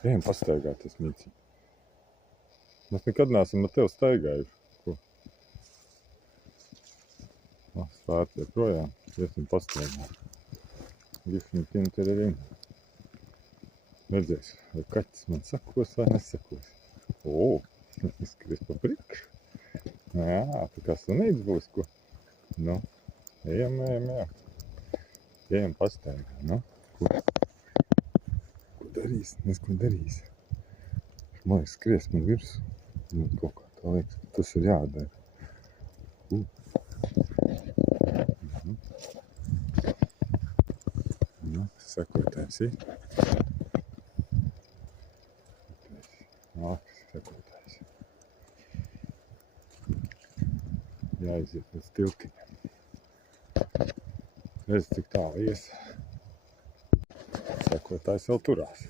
Ejam pastaigāties, Mīci. Mēs nekad neesam ar tevi staigājuši. Ko? Svērts projām. Iesim pastaigāt. Gifni pintererim. Redzēs, vai kaķis man sakos vai nesakos. Skries pa priekšu. Jā, tā kā sunīts būs, ko? Nu, ejam. Ejam pastaigāt, nu? Ko darīs? Ko darīs? Man liekas, skries man virs. Nu, kaut kā tā liekas, ka tas ir jādara. Nu, sekotājs ir. Sekotājs. Jāiziet līdz tiltiņam. Redz, cik tālu ies. Sekotājs vēl turās.